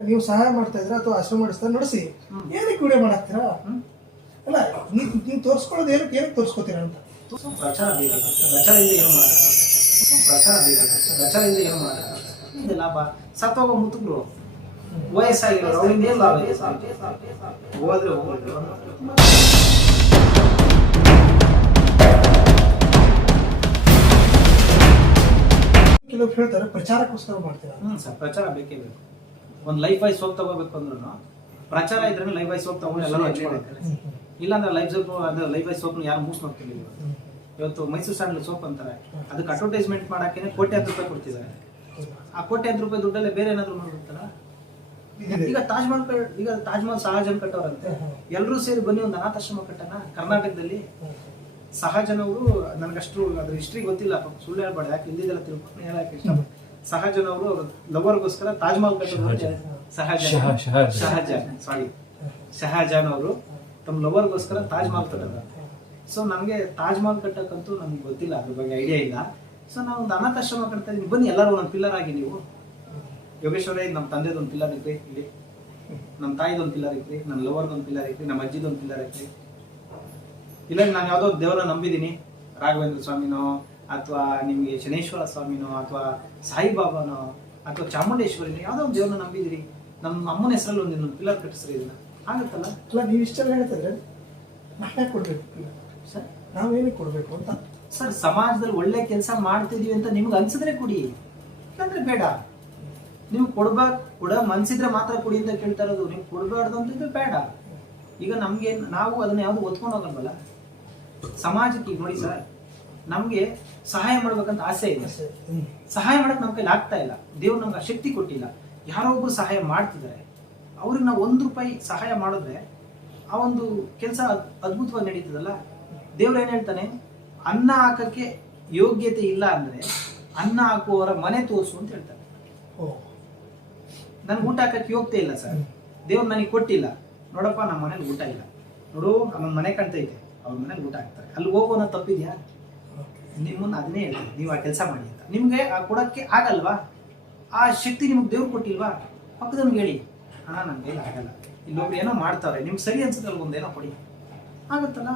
ನೀವು ಸಹಾಯ ಮಾಡ್ತಾ ಇದ್ರೆ ಅಥವಾ ಆಶ್ರಮ ಮಾಡಿಸ್ತಾ ನಡೆಸಿ. ಏನಕ್ಕೆ ವಿಡಿಯೋ ಮಾಡಾಕ್ತೀರಾ? ಅಲ್ಲ ನೀವು ನೀವು ತೋರಿಸ್ಕೊಳ್ಳೋದು ಏನಕ್ಕೆ ಏನಕ್ಕೆ ತೋರಿಸ್ಕೊತೀರ ಅಂತ? ಪ್ರಚಾರ ಬೇಕು ಪ್ರಚಾರದಿಂದ ಏನು ಮಾಡಲ್ಲ. ಪ್ರಚಾರ ಬೇಕು ಪ್ರಚಾರದಿಂದ ಏನು ಮಾಡೋದು ಇದೆ ಲಾಭ. ಸತ್ತೋಗೋ ಮುತ್ತುಗಳು. ವಯಸ್ಸಾಗಿರೋರು. ಅವ್ರಿಂದ ಏನು ಲಾಭ ಇದೆ? ಹೋದ್ರೆ ಹೋಗ್ಲಿ. ಕೆಲವ್ರು ಹೇಳ್ತಾರೆ ಪ್ರಚಾರಕ್ಕೋಸ್ಕರ ಮಾಡ್ತೀರಾ? ಹ್ಞೂ ಸರ್. ಪ್ರಚಾರ ಬೇಕೇ ಬೇಕು. ಒಂದು ಲೈಫ್ ವೈಸ್ ಸೋಪ್ ತಗೋಬೇಕು ಅಂದ್ರೂ ಪ್ರಚಾರ ಇದ್ರೆ ಲೈಫ್ ವೈಸ್ ಸೋಪ್ ತಗೊಂಡು ಎಲ್ಲರೂ ಹಚ್ಕೊಳ್ತಾರೆ ಇಲ್ಲಾಂದ್ರೆ ಲೈಫ್ ಸೋಪ್ ಅಂದ್ರೆ ಲೈಫ್ ವೈಸ್ ಸೋಪ್ ಯಾರು ಮೂಸ್ ನೋಡ್ತಿಲ್ಲ ಇವತ್ತು ಮೈಸೂರು ಸ್ಯಾಂಡಲ್ ಸೋಪ್ ಅಂತಾರೆ. ಅದಕ್ಕೆ ಅಡ್ವರ್ಟೈಸ್ಮೆಂಟ್ ಮಾಡಕ್ಕೆ ಕೋಟ್ಯಾಂತರ ರೂಪಾಯಿ ಕೊಡ್ತಿದ್ದಾರೆ. ಆ ಕೋಟ್ಯಾಂತರ ರೂಪಾಯಿ ದುಡ್ಡಲ್ಲೇ ಬೇರೆ ಏನಾದ್ರು ಮಾಡ್ಬಿಡ್ತಾರ? ಈಗ ತಾಜ್ ಮಹಲ್ ಈಗ ತಾಜ್ ಮಹಲ್ ಸಹಜನ್ ಕಟ್ಟವರಂತೆ ಎಲ್ಲರೂ ಸೇರಿ ಬನ್ನಿ ಒಂದು ಅನಾಥಾಶ್ರಮ ಕಟ್ಟಣ. ಕರ್ನಾಟಕದಲ್ಲಿ ಸಹಜನವರು ನನಗಷ್ಟು ಅದ್ರ ಹಿಸ್ಟ್ರಿ ಗೊತ್ತಿಲ್ಲ ಸುಳ್ಳು ಹೇಳ್ಬಾರ್ದು ಯಾಕೆ ಇಲ್ಲಿದೆಲ್ಲ ತಿಳ್ಕೊಂಡು ಹೇಳಕ್ಕೆ ಇಷ್ಟ ಸಹಜನ್ ಅವರು ಅವ್ರ ಲವರ್ಗೋಸ್ಕರ ತಾಜ್ಮಹಲ್ ಕಟ್ಟಿದ್ರು ಕಟ್ಟೋದು ಸಹಜನ್. ಶಹಜಾನ್. ಸಾರಿ ಶಹಜಾನ್ ಅವರು ತಮ್ಮ ಲವರ್ಗೋಸ್ಕರ ತಾಜ್ ಮಹಲ್ ಕಟ್ಟೋದು ಸೊ ನಮಗೆ ತಾಜ್ಮಹಲ್ ಕಟ್ಟಕ್ಕಂತೂ ನಮ್ಗೆ ಗೊತ್ತಿಲ್ಲ ಅದ್ರ ಬಗ್ಗೆ ಐಡಿಯಾ ಇಲ್ಲ. ಸೊ ನಾವು ಒಂದು ಅನಾಥಾಶ್ರಮ ಕಟ್ತಾ ಇದೀವಿ ಬನ್ನಿ ಎಲ್ಲರೂ ಒಂದು ಪಿಲ್ಲರ್ ಆಗಿ ನೀವು. ಯೋಗೇಶ್ವರ ನಮ್ಮ ತಂದೆದೊಂದು ಪಿಲ್ಲರ್ ಇದ್ರಿ ಇಲ್ಲಿ. ನಮ್ಮ ತಾಯಿದೊಂದು ಪಿಲ್ಲರ್ ಇದ್ರಿ ನನ್ನ ಲವರ್ದೊಂದು ಪಿಲ್ಲರ್ ಇದ್ರಿ ನಮ್ಮ ಅಜ್ಜಿದೊಂದು ಪಿಲ್ಲರ್ ಇದ್ರಿ ಇಲ್ಲ ನಾನು ಯಾವುದೋ ದೇವರ ನಂಬಿದ್ದೀನಿ ರಾಘವೇಂದ್ರ ಸ್ವಾಮಿನೋ ಅಥವಾ ನಿಮಗೆ ಶನೇಶ್ವರ ಸ್ವಾಮಿನೋ ಅಥವಾ ಸಾಯಿಬಾಬಾನೋ ಅಥವಾ ಚಾಮುಂಡೇಶ್ವರಿನೋ ಯಾವುದೋ ಒಂದು ದೇವ್ರನ್ನ ನಂಬಿದಿರಿ ನಮ್ಮ ಅಮ್ಮನ ಹೆಸರಲ್ಲಿ ಒಂದು ಇನ್ನೊಂದು ಪಿಲ್ಲರ್ ಕಟ್ಟಿಸ್ರಿ ಇದನ್ನ. ಆಗುತ್ತಲ್ಲ? ಅಲ್ಲ ನೀವು ಇಷ್ಟೆಲ್ಲ ಹೇಳ್ತಿದ್ರೆ ನಾವೇ ಕೊಡ್ಬೇಕು. ಸರ್ ನಾವೇನು ಕೊಡ್ಬೇಕು ಅಂತ? ಸರ್ ಸಮಾಜದಲ್ಲಿ ಒಳ್ಳೆ ಕೆಲಸ ಮಾಡ್ತಿದೀವಿ ಅಂತ ನಿಮ್ಗೆ ಅನ್ಸಿದ್ರೆ ಕೊಡಿ. ಇಲ್ಲಾಂದ್ರೆ ಬೇಡ. ನೀವು ಕೊಡ್ಬಾರ್ ಕೊಡ ಮನ್ಸಿದ್ರೆ ಮಾತ್ರ ಕೊಡಿ ಅಂತ ಕೇಳ್ತಾ ಇರೋದು. ನೀವು ಕೊಡಬಾರ್ದು ಅಂತಿದ್ರೆ ಬೇಡ. ಈಗ ನಮ್ಗೆ ನಾವು ಅದನ್ನ ಯಾವ್ದು ಒತ್ಕೊಂಡು ಹೋಗಲ್ವಲ್ಲ? ಸಮಾಜಕ್ಕೆ ನೋಡಿ ಸರ್ ನಮ್ಗೆ ಸಹಾಯ ಮಾಡ್ಬೇಕಂತ ಆಸೆ ಇದೆ. ಸಹಾಯ ಮಾಡಕ್ ನಮ್ಮ ಕೈಲಿ ಆಗ್ತಾ ಇಲ್ಲ. ದೇವ್ರು ನಮ್ಗೆ ಶಕ್ತಿ ಕೊಟ್ಟಿಲ್ಲ. ಯಾರೋ ಒಬ್ರು ಸಹಾಯ ಮಾಡ್ತಿದ್ದಾರೆ ಅವ್ರಿಗೆ ನಾವು ಒಂದು ರೂಪಾಯಿ ಸಹಾಯ ಮಾಡಿದ್ರೆ ಆ ಒಂದು ಕೆಲಸ ಅದ್ಭುತವಾಗಿ ನಡೀತದಲ್ಲ? ದೇವ್ರು ಏನ್ ಹೇಳ್ತಾನೆ? ಅನ್ನ ಹಾಕಕ್ಕೆ ಯೋಗ್ಯತೆ ಇಲ್ಲ ಅಂದ್ರೆ ಅನ್ನ ಹಾಕುವವರ ಮನೆ ತೋರಿಸು ಅಂತ ಹೇಳ್ತಾನೆ. ಓ. ನನ್ಗೆ ಊಟ ಹಾಕಕ್ಕೆ ಯೋಗ್ಯತೆ ಇಲ್ಲ ಸರ್. ದೇವ್ರು ನನಗೆ ಕೊಟ್ಟಿಲ್ಲ. ನೋಡಪ್ಪ ನಮ್ಮ ಮನೇಲಿ ಊಟ ಇಲ್ಲ. ನೋಡು ನಮ್ಮ ಮನೆ ಕಾಣ್ತೈತೆ ಅವ್ರ ಮನೇಲಿ ಊಟ ಹಾಕ್ತಾರೆ. ಅಲ್ಲಿ ಹೋಗೋನ ತಪ್ಪಿದ್ಯಾ? ನಿಮ್ಮನ್ನ ಅದನ್ನೇ ಹೇಳ್ತೀನಿ ನೀವು ಆ ಕೆಲಸ ಮಾಡಿ ಅಂತ. ನಿಮಗೆ ಆ ಕೊಡೋಕ್ಕೆ ಆಗಲ್ವಾ? ಆ ಶಕ್ತಿ ನಿಮ್ಗೆ ದೇವ್ರು ಕೊಟ್ಟಿಲ್ವಾ? ಪಕ್ಕದವ್ನಿಗೆ ಹೇಳಿ ಅಣ್ಣ ನನ್ನ ಕೈಲಿ ಆಗಲ್ಲ. ಇಲ್ಲೊಬ್ರು ಏನೋ ಮಾಡ್ತಾವ್ರೆ ನಿಮ್ಗೆ ಸರಿ ಅನ್ಸುತ್ತಲ್ಲ ಒಂದೇನೋ ಕೊಡಿ. ಆಗುತ್ತಲ್ಲ.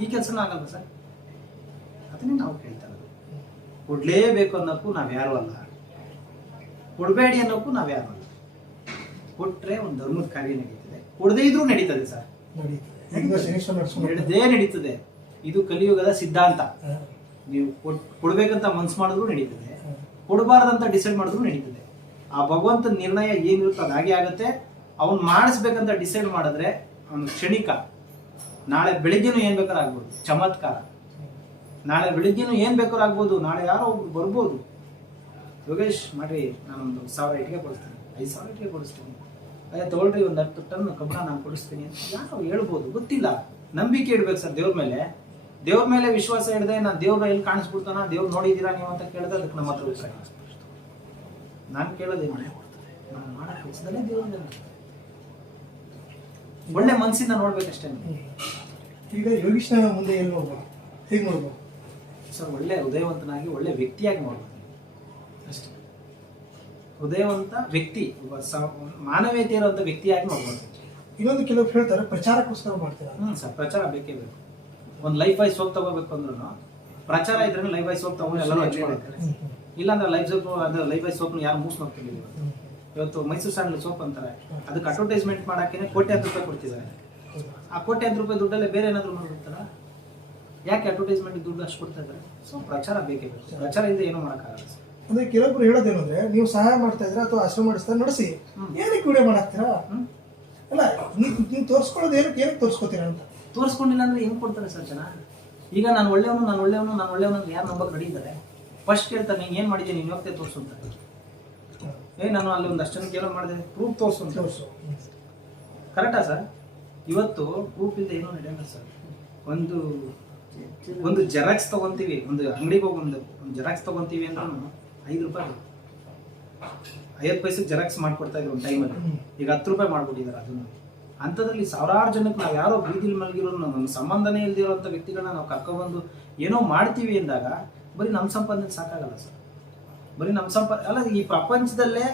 ಈ ಕೆಲಸನೂ ಆಗಲ್ಲ ಸರ್? ಅದನ್ನೇ ನಾವು ಕೇಳ್ತಾ ಇರೋದು. ಕೊಡ್ಲೇಬೇಕು ಅನ್ನೋಕ್ಕೂ ನಾವು ಯಾರು ಅಲ್ಲ. ಕೊಡಬೇಡಿ ಅನ್ನೋಕ್ಕೂ ನಾವು ಯಾರು ಅಲ್ಲ. ಕೊಟ್ಟರೆ ಒಂದು ಧರ್ಮದ ಕಾರ್ಯ ನಡೀತದೆ. ಕೊಡದೇ ಇದ್ರೂ ನಡೀತದೆ ಸರ್. ನಡೀತದೆ. ನಡೀತದೆ. ಇದು ಕಲಿಯುಗದ ಸಿದ್ಧಾಂತ. ನೀವು ಕೊಡ್- ಕೊಡ್ಬೇಕಂತ ಮನ್ಸು ಮಾಡಿದ್ರು ನಡೀತದೆ. ಕೊಡಬಾರ್ದಂತ ಡಿಸೈಡ್ ಮಾಡಿದ್ರು ನಡೀತದೆ. ಆ ಭಗವಂತ ನಿರ್ಣಯ ಏನಿರುತ್ತೆ ಅದು ಹಾಗೆ ಆಗುತ್ತೆ. ಅವ್ನು ಮಾಡಿಸ್ಬೇಕಂತ ಡಿಸೈಡ್ ಮಾಡಿದ್ರೆ ಅವನು ಕ್ಷಣಿಕ. ನಾಳೆ ಬೆಳಿಗ್ಗೆನೂ ಏನ್ ಬೇಕಾದ್ರೂ ಆಗ್ಬೋದು. ಚಮತ್ಕಾರ. ನಾಳೆ ಬೆಳಿಗ್ಗೆನೂ ಏನ್ ಬೇಕಾದ್ರೂ ಆಗ್ಬೋದು. ನಾಳೆ ಯಾರೋ ಒಬ್ರು ಬರ್ಬೋದು. ಯೋಗೇಶ್, ಮಾಡ್ರಿ. ನಾನೊಂದು ಸಾವಿರ ಇಟ್ಟಿಗೆ ಕೊಡಿಸ್ತೀನಿ. ಐದು ಸಾವಿರ ಇಟ್ಟಿಗೆ ಕೊಡಿಸ್ತೀನಿ. ಅದೇ ತೊಗೊಳ್ರಿ, ಒಂದು ಹತ್ತು ಟನ್ ಕಬ್ಬಣ ನಾನು ಕೊಡಿಸ್ತೀನಿ ಅಂತ ಯಾರೋ ಹೇಳ್ಬೋದು. ಗೊತ್ತಿಲ್ಲ. ನಂಬಿಕೆ ಇಡ್ಬೇಕು ಸರ್ ದೇವ್ರ ಮೇಲೆ. ದೇವ್ರ ಮೇಲೆ ವಿಶ್ವಾಸ ಇಡದೆ ನಾನು ದೇವ್ರ ಎಲ್ಲಿ ಕಾಣಿಸ್ಬಿಡ್ತಾನ ದೇವ್ರು ನೋಡಿದ್ದೀರಾ ನೀವು ಅಂತ ಕೇಳಿದ್ರೆ ಅದಕ್ಕೆ ನಮ್ಮ ಹತ್ರ ಉತ್ತರ. ನಾನು ಕೇಳೋದೇನು ನಾನು ಮಾಡೋ ಕೆಲಸದಲ್ಲೇ ದೇವ್ರ ಒಳ್ಳೆ ಮನಸ್ಸಿಂದ ನೋಡ್ಬೇಕಷ್ಟೇ. ಈಗ ಯೋಗೀಶ್ ಮುಂದೆ ಏನು ನೋಡ್ಬೋದು ಹೇಗೆ ನೋಡ್ಬೋದು ಸರ್ ಒಳ್ಳೆ ಹೃದಯವಂತನಾಗಿ ಒಳ್ಳೆ ವ್ಯಕ್ತಿಯಾಗಿ ನೋಡ್ಬೇಕು ಅಷ್ಟೇ. ಹೃದಯವಂತ ವ್ಯಕ್ತಿ ಮಾನವೀಯತೆ ಇರುವಂತ ವ್ಯಕ್ತಿಯಾಗಿ ನೋಡ್ಬೋದು ಇನ್ನೊಂದು ಕೆಲವು ಹೇಳ್ತಾರೆ ಪ್ರಚಾರಕ್ಕೋಸ್ಕರ ಮಾಡ್ತಾರೆ ಹ್ಞೂ ಸರ್ ಪ್ರಚಾರ ಬೇಕೇ ಬೇಕು. ಒಂದು ಲೈಫ್ ವೈಸ್ ಸೋಪ್ ತಗೋಬೇಕು ಅಂದ್ರೂ ಪ್ರಚಾರ ಇದ್ರೆ ಲೈಫ್ ವೈಸ್ ಸೋಪ್ ತಗೊಂಡು ಎಲ್ಲರೂ ಹಚ್ಕೊಳ್ತಾರೆ. ಇಲ್ಲಾಂದ್ರೆ ಲೈಫ್ ಸೋಪ್ ಅಂದ್ರೆ ಲೈಫ್ ವೈಸ್ ಸೋಪ್ ಯಾರು ಮೂಸ್ ನೋಡ್ತಿಲ್ಲ ಇವತ್ತು ಮೈಸೂರು ಸ್ಯಾಂಡಲ್ ಸೋಪ್ ಅಂತಾರೆ. ಅದಕ್ಕೆ ಅಡ್ವರ್ಟೈಸ್ಮೆಂಟ್ ಮಾಡಕ್ಕೆ ಹತ್ತು ರೂಪಾಯಿ ಕೊಡ್ತಿದ್ದಾರೆ. ಆ ಕೋಟ್ಯಾಂತರ ರೂಪಾಯಿ ದುಡ್ಡಲ್ಲೇ ಬೇರೆ ಏನಾದ್ರು ಮಾಡ್ಬಿಡ್ತಾರ? ಯಾಕೆ ಅಡ್ವರ್ಟೈಸ್ಮೆಂಟ್ ದುಡ್ಡು ಅಷ್ಟು ಕೊಡ್ತಾ ಇದ್ದಾರೆ? ಸೊ ಪ್ರಚಾರ ಬೇಕೇ ಬೇಕು. ಪ್ರಚಾರದಿಂದ ಏನೂ ಮಾಡೋಕ್ಕಾಗಲ್ಲ. ಸರ್ ಅಂದ್ರೆ ಕೆಲವೊಬ್ರು ಹೇಳೋದೇನಂದ್ರೆ ನೀವು ಸಹಾಯ ಮಾಡ್ತಾ ಇದ್ರೆ ಅಥವಾ ಆಶ್ರಮ ಮಾಡಿಸ್ತಾ ನಡೆಸಿ. ಏನಕ್ಕೆ ವಿಡಿಯೋ ಮಾಡಾಕ್ತೀರಾ? ಅಲ್ಲ ನೀವು ತೋರಿಸ್ಕೊಳ್ಳೋದು ಏನಕ್ಕೆ ಏನಕ್ಕೆ ತೋರಿಸ್ಕೋತೀರ ಅಂತ? ತೋರಿಸ್ಕೊಂಡಿಲ್ಲ ಅಂದ್ರೆ ಹೆಂಗ್ ಕೊಡ್ತಾರೆ ಸರ್ ಜನ? ಈಗ ನಾನು ಒಳ್ಳೆಯವನು ನಾನು ಒಳ್ಳೆಯವನು ನಾನು ಒಳ್ಳೆಯವನು ಯಾರು ನಂಬಕ್ ರೆಡಿ ಇದ್ದಾರೆ? ಫಸ್ಟ್ ಕೇಳ್ತಾರೆ ನೀನು ಏನು ಮಾಡಿದ್ದೀನಿ ನೀನು ಹೋಗ್ತೇ ತೋರಿಸು ಅಂತ. ಏ ನಾನು ಅಲ್ಲಿ ಒಂದು ಅಷ್ಟನ್ನು ಕೇಳೋ ಮಾಡಿದೆ. ಪ್ರೂಫ್ ತೋರಿಸು ಅಂತ. ತೋರಿಸು. ಕರೆಕ್ಟಾ ಸರ್? ಇವತ್ತು ಪ್ರೂಫ್ ಇಲ್ಲದೆ ಏನೂ ನಡೆಯಲ್ಲ ಸರ್. ಒಂದು ಒಂದು ಜೆರಾಕ್ಸ್ ತಗೊಂತೀವಿ. ಒಂದು ಅಂಗಡಿಗೆ ಹೋಗಿ ಒಂದು ಒಂದು ಜೆರಾಕ್ಸ್ ತಗೊಂತೀವಿ ಅಂದ್ರೂ ಐದು ರೂಪಾಯಿ ಐವತ್ತು ಪೈಸೆ ಜೆರಾಕ್ಸ್ ಮಾಡ್ಕೊಡ್ತಾ ಇದ್ರು ಒಂದು ಟೈಮಲ್ಲಿ. ಈಗ ಹತ್ತು ರೂಪಾಯಿ ಮಾಡ್ಬಿಟ್ಟಿದ್ದಾರೆ ಅದನ್ನು. ಅಂಥದ್ರಲ್ಲಿ ಸಾವಿರಾರು ಜನಕ್ಕೆ ನಾವು ಯಾರೋ ಬೀದಿಲಿ ಮಲಗಿರೋ ನಮ್ಮ ಸಂಬಂಧನೇ ಇಲ್ದಿರೋಂಥ ವ್ಯಕ್ತಿಗಳನ್ನ ನಾವು ಕರ್ಕೊಬಂದು ಏನೋ ಮಾಡ್ತೀವಿ ಅಂದಾಗ ಬರೀ ನಮ್ಮ ಸಂಪಾದನೆ ಸಾಕಾಗಲ್ಲ ಸರ್. ಬರೀ ನಮ್ಮ ಸಂಪ ಅಲ್ಲ, ಈ ಪ್ರಪಂಚದಲ್ಲೇ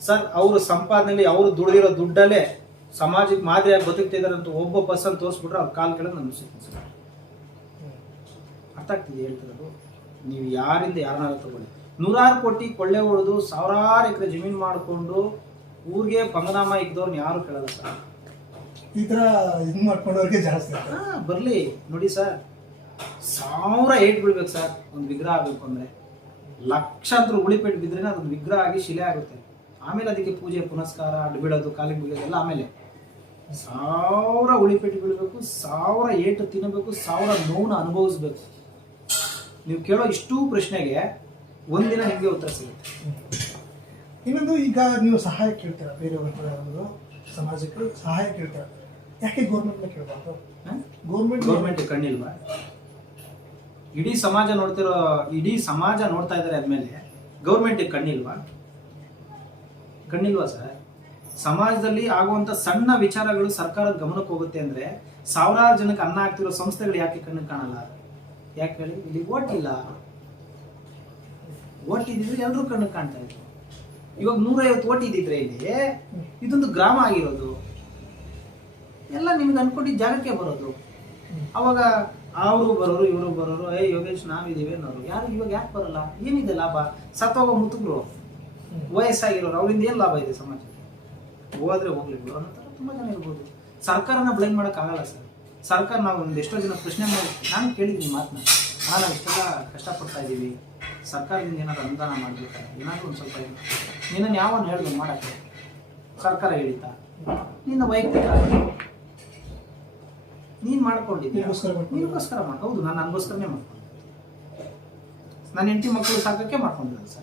ಸರ್ ಅವರು ಸಂಪಾದನೆಯಲ್ಲಿ ಅವರು ದುಡಿದಿರೋ ದುಡ್ಡಲ್ಲೇ ಸಮಾಜಕ್ಕೆ ಮಾದರಿಯಾಗಿ ಬದುಕ್ತಿದ್ದಾರೆ ಅಂತ ಒಬ್ಬ ಪರ್ಸನ್ ತೋರಿಸ್ಬಿಟ್ರೆ ಅವ್ರ ಕಾಲು ಕೆಳಗೆ ನಾನು ಸರ್. ಅರ್ಥ ಆಗ್ತಿದೆ ಹೇಳ್ತಿರೋದು? ನೀವು ಯಾರಿಂದ ಯಾರನ್ನ ತಗೊಳ್ಳಿ. ನೂರಾರು ಕೋಟಿ ಕೊಳ್ಳೆ ಹೊಡೆದು ಸಾವಿರಾರು ಎಕರೆ ಜಮೀನು ಮಾಡಿಕೊಂಡು ಊರಿಗೆ ಪಂಗನಾಮ ಇದ್ದವ್ರನ್ನ ಯಾರು ಕೇಳಲ್ಲ ಸರ್. ಈ ತರ ಇದು ಮಾಡ್ಕೊಂಡವ್ರಿಗೆ ಜಾಸ್ತಿ. ಹಾ ಬರ್ಲಿ. ನೋಡಿ ಸರ್ ಸಾವಿರ ಏಟ್ ಬೀಳ್ಬೇಕು ಸರ್ ಒಂದು ವಿಗ್ರಹ ಆಗಬೇಕು ಅಂದ್ರೆ. ಲಕ್ಷಾಂತರ ಉಳಿಪೇಟ್ ಬಿದ್ರೆ ಅದೊಂದು ವಿಗ್ರಹ ಆಗಿ ಶಿಲೆ ಆಗುತ್ತೆ. ಆಮೇಲೆ ಅದಕ್ಕೆ ಪೂಜೆ ಪುನಸ್ಕಾರ ಅಡ್ಬಿಡೋದು ಕಾಲಿಗೆ ಬೀಳೋದೆಲ್ಲ ಆಮೇಲೆ. ಸಾವಿರ ಉಳಿಪೆಟ್ಟು ಬೀಳಬೇಕು ಸಾವಿರ ಏಟ್ ತಿನ್ನಬೇಕು ಸಾವಿರ ನೋವನ್ನ ಅನುಭವಿಸ್ಬೇಕು. ನೀವು ಕೇಳೋ ಇಷ್ಟೂ ಪ್ರಶ್ನೆಗೆ ಒಂದಿನ ನಿಮಗೆ ಉತ್ತರ ಸಿಗುತ್ತೆ. ಇನ್ನೊಂದು ಈಗ ನೀವು ಸಹಾಯ ಕೇಳ್ತೀರಾ? ಬೇರೆಯವ್ರ ಸಮಾಜಕ್ಕೆ ಸಹಾಯ ಕೇಳ್ತೀರಾ? ಯಾಕೆ ಗೌರ್ಮೆಂಟ್ನ ಕೇಳಬಾರ್ದು? ಗೌರ್ಮೆಂಟ್ ಗೌರ್ಮೆಂಟ್ ಕಣ್ಣಿಲ್ವಾ? ಇಡೀ ಸಮಾಜ ನೋಡ್ತಿರೋ ಇಡೀ ಸಮಾಜ ನೋಡ್ತಾ ಇದ್ದಾರೆ ಆದ್ಮೇಲೆ ಗೌರ್ಮೆಂಟ್ ಕಣ್ಣಿಲ್ವಾ? ಕಣ್ಣಿಲ್ವಾ ಸರ್? ಸಮಾಜದಲ್ಲಿ ಆಗುವಂತ ಸಣ್ಣ ವಿಚಾರಗಳು ಸರ್ಕಾರದ ಗಮನಕ್ಕೆ ಹೋಗುತ್ತೆ ಅಂದ್ರೆ ಸಾವಿರಾರು ಜನಕ್ಕೆ ಅನ್ನ ಆಗ್ತಿರೋ ಸಂಸ್ಥೆಗಳು ಯಾಕೆ ಕಣ್ಣಿಗೆ ಕಾಣಲ್ಲ? ಯಾಕೆ ಹೇಳಿ? ಇಲ್ಲಿ ಓಟ್ ಇಲ್ಲ. ಓಟ್ ಇದ್ದಿದ್ರೆ ಎಲ್ಲರೂ ಕಣ್ಣಿಗೆ ಕಾಣ್ತಾ ಇದ್ರು. ಇವಾಗ ನೂರೈವತ್ತು ಓಟ್ ಇದ್ದಿದ್ರೆ ಇಲ್ಲಿ ಇದೊಂದು ಗ್ರಾಮ ಆಗಿರೋದು. ಎಲ್ಲ ನಿಮ್ಗೆ ಅನ್ಕೊಂಡಿದ್ದ ಜಾಗಕ್ಕೆ ಬರೋದು. ಅವಾಗ ಅವರು ಬರೋರು, ಇವರು ಬರೋರು, ಏ, ಯೋಗೇಶ್, ನಾವಿದೀವಿ ಅನ್ನೋರು. ಯಾರು, ಇವಾಗ ಯಾಕೆ ಬರಲ್ಲ? ಏನಿದೆ ಲಾಭ? ಸತ್ತೋಗೋ ಮುತುಗ್ರು ವಯಸ್ಸಾಗಿರೋರು. ಅವರಿಂದ ಏನು ಲಾಭ ಇದೆ ಸಮಾಜಕ್ಕೆ? ಹೋದ್ರೆ ಹೋಗ್ಲಿ ಬಿಡು. ಅನ್ನೋ ಥರ ತುಂಬ ಜನ ಇರ್ಬೋದು. ಸರ್ಕಾರನ ಬ್ಲೇಮ್ ಮಾಡೋಕ್ಕಾಗಲ್ಲ ಸರ್. ಸರ್ಕಾರ ನಾವು ಒಂದು ಎಷ್ಟೋ ಜನ ಪ್ರಶ್ನೆ ಮಾಡಿ ನಾನು ಕೇಳಿದ್ದೀನಿ ಮಾತನ್ನ ನಾನು ಇಷ್ಟೆಲ್ಲ ಕಷ್ಟಪಡ್ತಾ ಇದ್ದೀವಿ. ಸರ್ಕಾರದಿಂದ ಏನಾದ್ರು ಅನುದಾನ ಮಾಡ್ಬೇಕಾದ್ರೆ ಏನಾದರೂ ಒಂದು ಸ್ವಲ್ಪ ನಿನ್ನನ್ನು ಯಾವನ್ನ ಹೇಳಿದ್ರು ಮಾಡೋಕ್ಕೆ? ಸರ್ಕಾರ ಹೇಳಿತಾ ನಿನ್ನ ವೈಯಕ್ತಿಕ ನೀನ್ ಮಾಡ್ಕೊಂಡಿದ್ದೀನಿ ನಿನಗೋಸ್ಕರ ಮಾಡ್ ಹೌದು ನಾನು ನನಗೋಸ್ಕರನೇ ಮಾಡ್ಕೊಂಡು ನನ್ನ ಹೆಂಡತಿ ಮಕ್ಕಳು ಸಾಕಕ್ಕೆ ಮಾಡ್ಕೊಂಡಿದ್ದೀನಿ ಸರ್.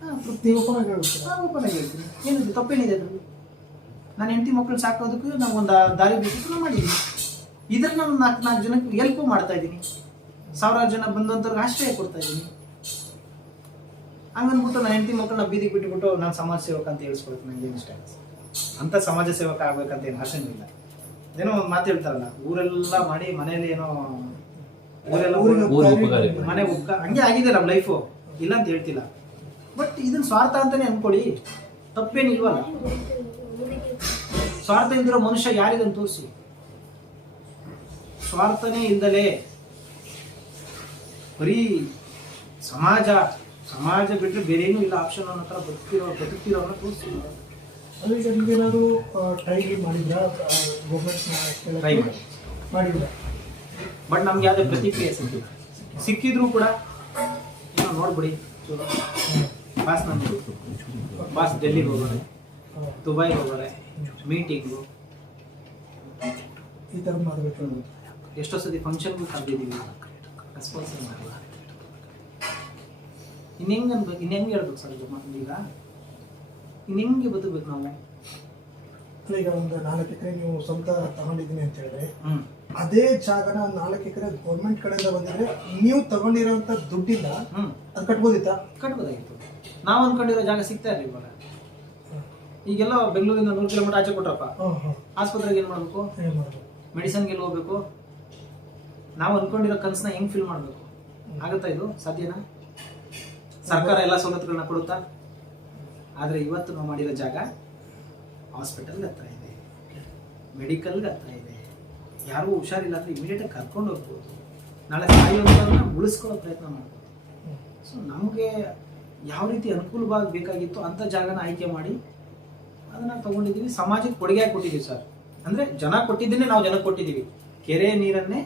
ನಾನು ಓಪನ್ ಆಗಿ ಹೇಳ್ತೀನಿ ಏನಿದೆ ತಪ್ಪೇನಿದೆ ಅದು? ನನ್ನ ಹೆಂಡತಿ ಮಕ್ಕಳು ಸಾಕೋದಕ್ಕೆ ನಾವು ಒಂದು ದಾರಿ ಬೇಕಿತ್ತು ನಾನು ಮಾಡಿದ್ದೀನಿ ಇದ್ರ ನಾನು ನಾಲ್ಕು ನಾಲ್ಕು ಜನಕ್ಕೆ ಹೆಲ್ಪು ಮಾಡ್ತಾ ಇದ್ದೀನಿ ಸಾವಿರಾರು ಜನ ಬಂದಂಥವ್ರಿಗೆ ಆಶ್ರಯ ಕೊಡ್ತಾ ಇದ್ದೀನಿ ಹಂಗನ್ಬಿಟ್ಟು ನನ್ನ ಹೆಂಡತಿ ಮಕ್ಕಳನ್ನ ಬೀದಿಗೆ ಬಿಟ್ಬಿಟ್ಟು ನಾನು ಸಮಾಜ ಸೇವಕ ಅಂತ ಹೇಳಿಸ್ಕೊಳ್ತೀನಿ ನನಗೆ ಇಷ್ಟ ಅಂತ ಸಮಾಜ ಸೇವಕ ಆಗ್ಬೇಕಂತ ಏನು ಆಸೆನೂ ಇಲ್ಲ. ಏನೋ ಒಂದು ಮಾತು ಹೇಳ್ತಾರಲ್ಲ ಊರೆಲ್ಲ ಮಾಡಿ ಮನೇಲಿ ಏನೋ ಊರೆಲ್ಲ ಊರಿಗೆ ಮನೆ ಉಪ್ಕ ಹಂಗೆ ಆಗಿದೆ ನಮ್ಮ ಲೈಫು ಇಲ್ಲ ಅಂತ ಹೇಳ್ತಿಲ್ಲ. ಬಟ್ ಇದನ್ನ ಸ್ವಾರ್ಥ ಅಂತಾನೆ ಅನ್ಕೊಳ್ಳಿ. ತಪ್ಪೇನಿಲ್ವಲ್ಲ? ಸ್ವಾರ್ಥ ಇಲ್ದಿರೋ ಮನುಷ್ಯ ಯಾರಿಗಂತ ತೋರಿಸಿ? ಸ್ವಾರ್ಥನೇ ಇಲ್ದಲೇ ಬರೀ ಸಮಾಜ ಸಮಾಜ ಬಿಟ್ಟರೆ ಬೇರೆ ಏನೂ ಇಲ್ಲ. ಆಪ್ಷನ್ ಅನ್ನೋ ಥರ ಬದುಕಿರೋ ಬದುಕಿರೋನ್ನ ತೋರಿಸಿ. ಈಗ ನೀವೇನಾದ್ರು ಟ್ರೈ ಮಾಡಿದ್ರಾ? ಗೌರ್ಮೆಂಟ್. ಮಾಡಿದ್ರ? ಬಟ್ ನಮ್ಗೆ ಯಾವುದೇ ಪ್ರತಿಕ್ರಿಯೆ ಸಿಕ್ಕಿಲ್ಲ. ಸಿಕ್ಕಿದ್ರು ಕೂಡ ಏನೋ ನೋಡ್ಬಿಡಿ. ಬಾಸ್ ಪಾಸ್ ಬಾಸ್ ಡೆಲ್ಲಿಗೆ ಹೋಗೋರೆ. ದುಬೈಗೆ ಹೋಗೋರೆ. ಮೀಟಿಂಗು ಈ ಥರ ಮಾಡಬೇಕು ಎಷ್ಟೋ ಸತಿ ಫಂಕ್ಷನ್ಗೂ ಕರೆದಿದ್ದೀವಿ. ರೆಸ್ಪಾನ್ಸ್ ಮಾಡಲ್ಲ ಇನ್ನೆಂಗೆ ಅನ್ಬೇಕು? ಇನ್ನೆಂಗೆ ಹೇಳ್ಬೇಕು ಸರ್ ಈಗ? ಇನ್ನು ಹೆಂಗೆ ಬದುಕಬೇಕು ನಾವು. ಈಗ ಒಂದು ನಾಲ್ಕು ಎಕರೆ ನೀವು ಸ್ವಂತ ತಗೊಂಡಿದ್ದೀನಿ ಅಂತ ಹೇಳಿದ್ರೆ ಹ್ಮ್. ಅದೇ ಜಾಗನ ನಾಲ್ಕು ಎಕರೆ ಗೌರ್ಮೆಂಟ್ ಕಡೆಯಿಂದ ಬಂದಿದ್ರೆ ನೀವು ತಗೊಂಡಿರೋಂಥ ದುಡ್ಡಿಂದ ಹ್ಮ್. ಅದು ಕಟ್ಬೋದಿತ್ತಾ? ಕಟ್ಬೋದಾಗಿತ್ತು. ನಾವು ಅನ್ಕೊಂಡಿರೋ ಜಾಗ ಸಿಗ್ತಾ ಇರಲಿ ಇವಾಗ. ಈಗೆಲ್ಲ ಬೆಂಗಳೂರಿಂದ ನೂರು ಕಿಲೋಮೀಟರ್ ಆಚೆ ಕೊಟ್ರಪ್ಪ. ಆಸ್ಪತ್ರೆಗೆ ಏನು ಮಾಡಬೇಕು? ಏನು ಮೆಡಿಸನ್ಗೆ ಎಲ್ಲಿ ಹೋಗ್ಬೇಕು? ನಾವು ಅನ್ಕೊಂಡಿರೋ ಕನಸನ್ನ ಹೆಂಗ್ ಫಿಲ್ ಮಾಡಬೇಕು? ಆಗತ್ತಾ ಇದು? ಸಾಧ್ಯನಾ? ಸರ್ಕಾರ ಎಲ್ಲ ಸವಲತ್ತುಗಳನ್ನ ಕೊಡುತ್ತಾ? ಆದರೆ ಇವತ್ತು ನಾವು ಮಾಡಿರೋ ಜಾಗ ಹಾಸ್ಪಿಟಲ್ಗೆ ಹತ್ರ ಇದೆ. ಮೆಡಿಕಲ್ಗೆ ಹತ್ರ ಇದೆ. ಯಾರೂ ಹುಷಾರಿಲ್ಲ ಅಂದ್ರೆ ಇಮಿಡಿಯೇಟಾಗಿ ಕರ್ಕೊಂಡು ಹೋಗ್ಬೋದು. ನಾಳೆ ಸಾಯೋದನ್ನ ಉಳಿಸ್ಕೊಳ್ಳೋ ಪ್ರಯತ್ನ ಮಾಡ್ಬೋದು. ಸೊ ನಮಗೆ ಯಾವ ರೀತಿ ಅನುಕೂಲವಾಗಿ ಬೇಕಾಗಿತ್ತು ಅಂಥ ಜಾಗನ ಆಯ್ಕೆ ಮಾಡಿ ಅದನ್ನ ತಗೊಂಡಿದ್ದೀವಿ. ಸಮಾಜಕ್ಕೆ ಕೊಡುಗೆ ಕೊಟ್ಟಿದ್ದೀವಿ ಸರ್. ಅಂದ್ರೆ ಜನ ಕೊಟ್ಟಿದ್ದನ್ನೇ ನಾವು ಜನ ಕೊಟ್ಟಿದ್ದೀವಿ. ಕೆರೆ ನೀರನ್ನೇ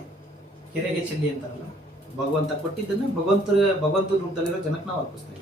ಕೆರೆಗೆ ಚೆಲ್ಲಿ ಅಂತಾರಲ್ಲ. ಭಗವಂತ ಕೊಟ್ಟಿದ್ದನ್ನ ಭಗವಂತ ಭಗವಂತ ರೂಪದಲ್ಲಿರೋ ಜನಕ್ಕೆ ನಾವು ಅರ್ಪಿಸ್ತಾ